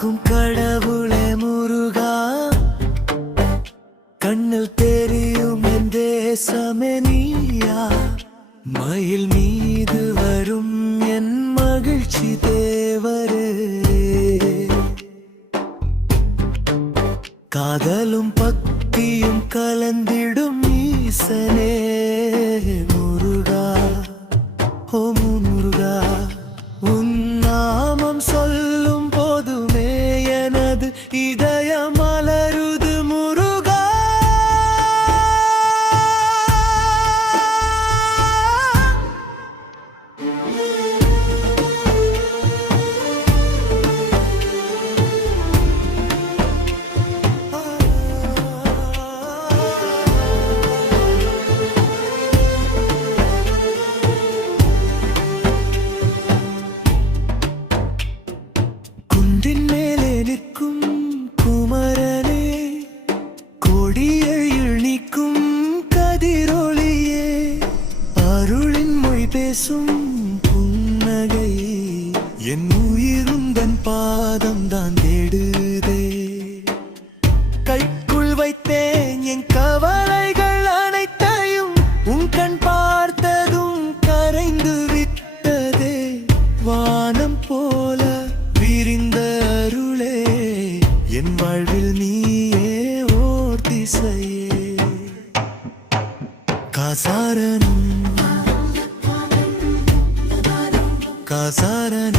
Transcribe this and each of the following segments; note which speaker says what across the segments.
Speaker 1: காக்கும் கடவுளே முருகா. கண்ணில் தெரியும் என் தேசமே நீயா. மயில் மீது வரும் என் மகிழ்ச்சி தேவரே. காதலும் பக்தியும் கலந்திடும் ஈசனே. குன்றின் மேலே நிற்கும் குமரனே கொடியழில் நிற்கும் கதிரொளியே. அருளின் மொழி பேசும் புன்னகை என் உயிருந்தன் பாதம் தான் தேடு. ஓர் திசையே காசாரனும்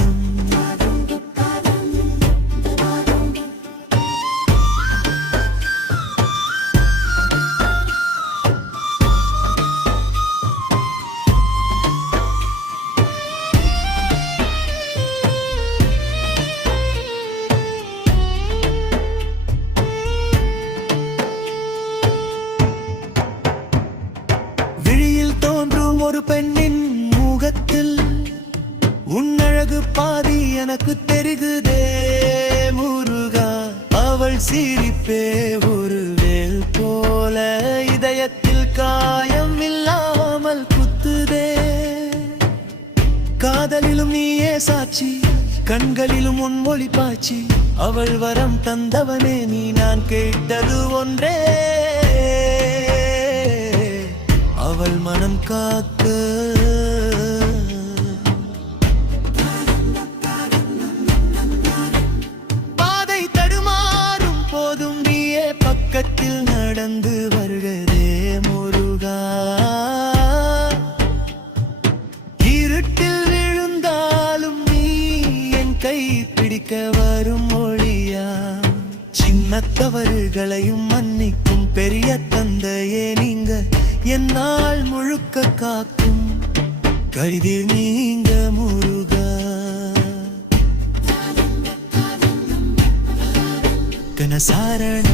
Speaker 1: ஒரு பெண்ணின் முகத்தில் உன்னழகு பாதி எனக்கு தெரிகுதே முருகா. அவள் சிரிப்பே ஒரு வேல் போல இதயத்தில் காயம் இல்லாமல் குத்துதே. காதலிலும் நீயே சாட்சி கண்களிலும் உன் மொழி பாய்ச்சி. அவள் வரம் தந்தவனே நீ நான் கேட்டது ஒன்றே. அவள் மனம் காக்க. பாதை தடுமாறும் போதும் நீயே பக்கத்தில் நடந்து வருகிறே முருகா. இருட்டில் விழுந்தாலும் நீ என் கை பிடிக்க வரும் மொழியா சின்ன தவறுகளையும் மன்னிக்கும் பெரிய தந்தையே நீங்க. என்னால் முழுக்க காக்கும். கருதி நீங்க முருகா. கனசாரண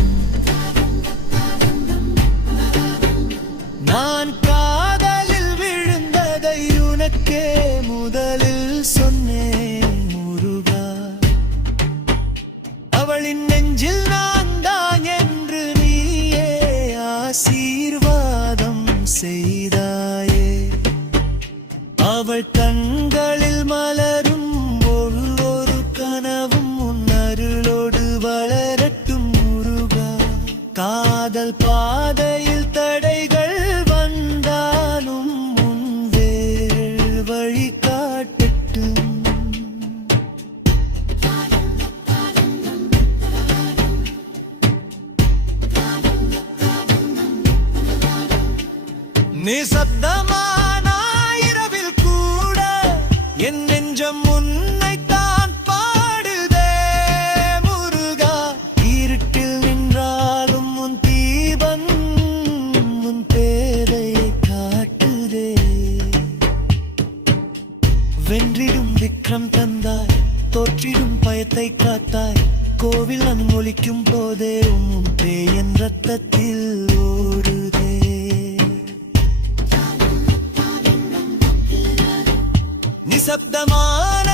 Speaker 1: நிசப்தமான கூட என் நெஞ்சம் உன்னைத்தான் பாடுதே முருகா. இருட்டில் நின்றாலும் உன் தீபம் உன் பேரை காட்டுதே. வென்றிடும் விக்ரம் தந்தாய் தோற்றிடும் பயத்தை காத்தாய் கோவில் அன்மொழிக்கும் போதே உம் பேயன் ரத்தத்தில் ஓடு. sabdamana